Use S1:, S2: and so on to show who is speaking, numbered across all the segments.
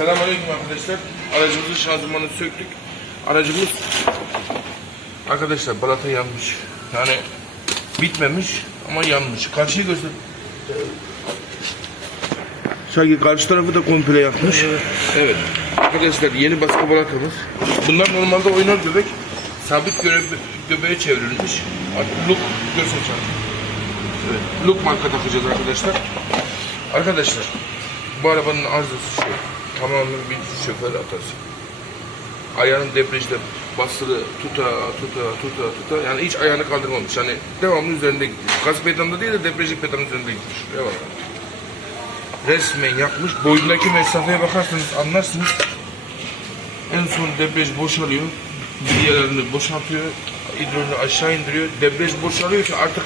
S1: Selamünaleyküm arkadaşlar. Aracımızın şanzımanını söktük. Aracımız arkadaşlar balata yanmış. Yani bitmemiş ama yanmış. Karşıyı göster. Sanki karşı tarafı da komple yakmış. Evet. Arkadaşlar yeni baskı balatamız. Bunlar normalde oynar göbek. Sabit göbeğe çevrilmiş. Artık look göz açar. Evet. Look marka takacağız arkadaşlar. Arkadaşlar bu arabanın arızası şu. Tamamen bir şoför hatası. Ayağının debriyajda basılı tuta tuta tuta tuta yani hiç ayağını kaldırmamış. Yani devamlı üzerinde gitmiş. Gaz pedalında değil de debriyajlı pedalın üzerinde gitmiş. Bak. Resmen yapmış. Boyundaki mesafeye bakarsanız anlarsınız. En son debriyaj boşalıyor. Bilyelerini boşaltıyor. Hidrolünü aşağı indiriyor. Debriyaj boşalıyor ki artık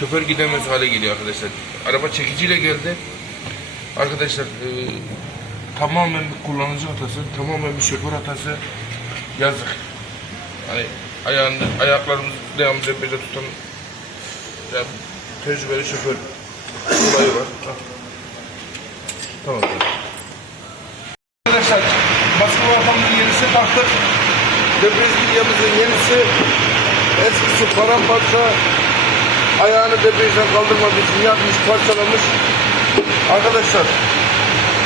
S1: şoför gidemez hale geliyor arkadaşlar. Araba çekiciyle geldi. Arkadaşlar e, tamamen bir kullanıcı hatası, tamamen bir şoför hatası. Yazık. Hani ayağını, ayaklarımız devamlı debriyaja tutan ya, tecrübeli şoför olayı var. Tamam. Arkadaşlar baskı ortamının yenisi taktık. Debriyaj bilyamızın yenisi eskisi paramparça ayağını debriyajdan kaldırmak için yapmış, parçalamış. Arkadaşlar